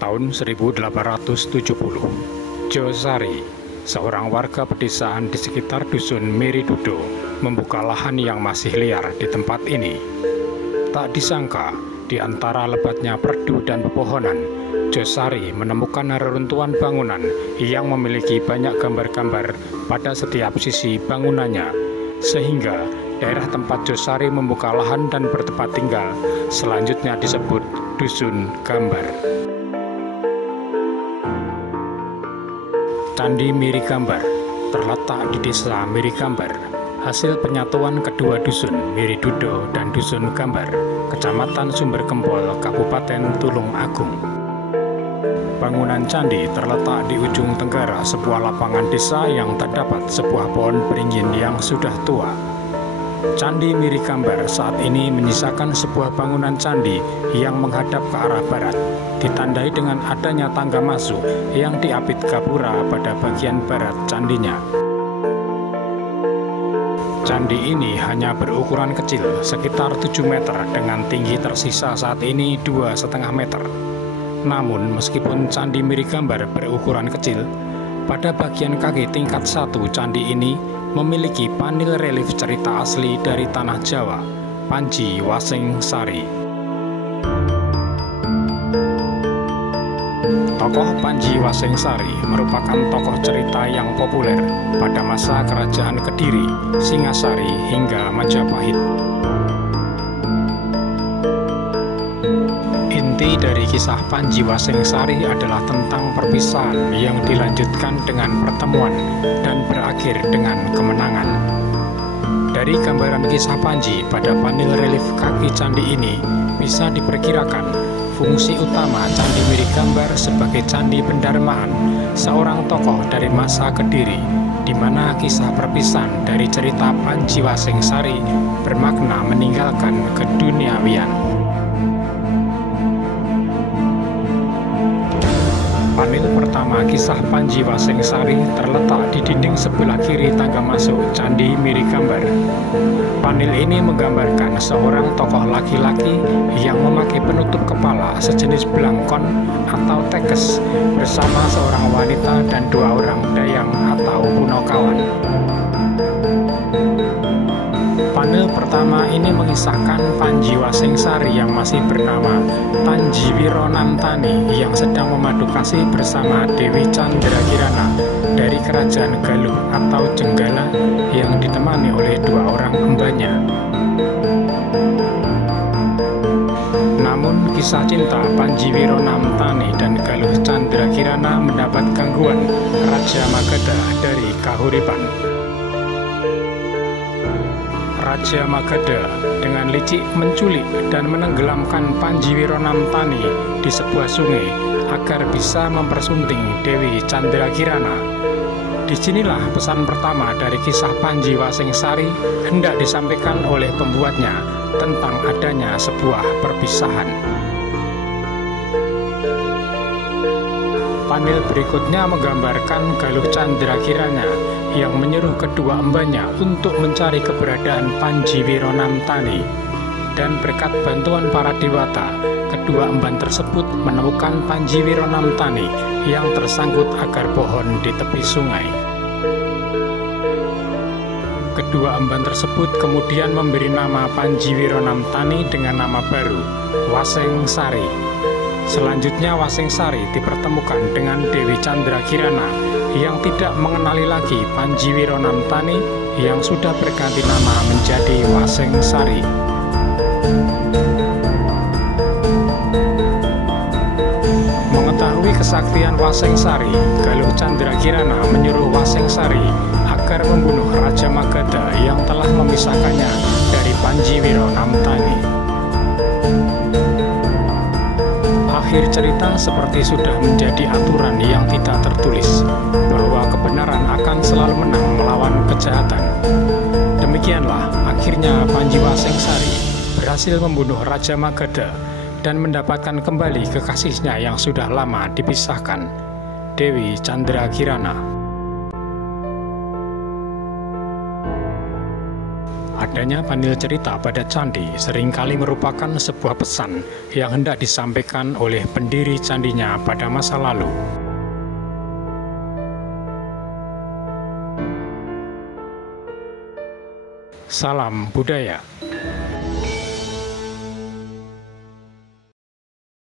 Tahun 1870, Josari, seorang warga pedesaan di sekitar dusun Miridudo, membuka lahan yang masih liar di tempat ini. Tak disangka, di antara lebatnya perdu dan pepohonan, Josari menemukan reruntuhan bangunan yang memiliki banyak gambar-gambar pada setiap sisi bangunannya, sehingga daerah tempat Josari membuka lahan dan bertempat tinggal selanjutnya disebut Dusun Gambar. Candi Mirigambar terletak di desa Mirigambar, hasil penyatuan kedua dusun Miridudo dan Dusun Gambar, Kecamatan Sumberkempol, Kabupaten Tulung Agung. Bangunan candi terletak di ujung tenggara sebuah lapangan desa yang terdapat sebuah pohon beringin yang sudah tua. Candi Mirigambar saat ini menyisakan sebuah bangunan candi yang menghadap ke arah barat, ditandai dengan adanya tangga masuk yang diapit gapura pada bagian barat candinya. Candi ini hanya berukuran kecil, sekitar 7 meter dengan tinggi tersisa saat ini 2,5 meter. Namun meskipun Candi Mirigambar berukuran kecil, pada bagian kaki tingkat 1 candi ini memiliki panel relief cerita asli dari tanah Jawa, Panji Waseng Sari. Tokoh Panji Waseng Sari merupakan tokoh cerita yang populer pada masa kerajaan Kediri, Singasari hingga Majapahit. Inti dari kisah Panji Waseng Sari adalah tentang perpisahan yang dilanjutkan dengan pertemuan dan berakhir dengan kemenangan. Dari gambaran kisah Panji pada panel relief kaki candi ini, bisa diperkirakan fungsi utama Candi Mirigambar sebagai candi pendarmaan seorang tokoh dari masa Kediri, di mana kisah perpisahan dari cerita Panji Waseng Sari bermakna meninggalkan keduniawian. Panel pertama kisah Panji Waseng Sari terletak di dinding sebelah kiri tangga masuk Candi Mirigambar. Panel ini menggambarkan seorang tokoh laki-laki yang memakai penutup kepala sejenis belangkon atau tekes bersama seorang wanita dan 2 orang dayang atau punokawan. Panel pertama ini mengisahkan Panji Waseng Sari yang masih bernama Tanjiwiro Namtani yang sedang memadu kasih bersama Dewi Candragirana dari kerajaan Galuh atau Jenggala yang ditemani oleh 2 orang embanya. Namun kisah cinta Panjiwiro Namtani dan Galuh Candragirana mendapat gangguan Raja Magadha dari Kahuripan. Raja Magadha dengan licik menculik dan menenggelamkan Panjiwiro Namtani di sebuah sungai agar bisa mempersunting Dewi Candragirana. Disinilah pesan pertama dari kisah Panji Waseng Sari hendak disampaikan oleh pembuatnya tentang adanya sebuah perpisahan. Panel berikutnya menggambarkan Galuh Candragirana yang menyuruh kedua embanya untuk mencari keberadaan Panjiwiro Namtani, dan berkat bantuan para dewata, kedua emban tersebut menemukan Panjiwiro Namtani yang tersangkut akar pohon di tepi sungai. Kedua emban tersebut kemudian memberi nama Panjiwiro Namtani dengan nama baru, Waseng Sari. Selanjutnya Waseng Sari dipertemukan dengan Dewi Candragirana yang tidak mengenali lagi Panjiwiro Namtani yang sudah berganti nama menjadi Waseng Sari. Mengetahui kesaktian Waseng Sari, Galuh Candragirana menyuruh Waseng Sari agar membunuh Raja Magadha yang telah memisahkannya dari Panjiwiro Namtani. Akhir cerita seperti sudah menjadi aturan yang tidak tertulis, bahwa kebenaran akan selalu menang melawan kejahatan. Demikianlah akhirnya Panji Waseng Sari berhasil membunuh Raja Magadha dan mendapatkan kembali kekasihnya yang sudah lama dipisahkan, Dewi Candragirana. Adanya panel cerita pada candi seringkali merupakan sebuah pesan yang hendak disampaikan oleh pendiri candinya pada masa lalu. Salam budaya.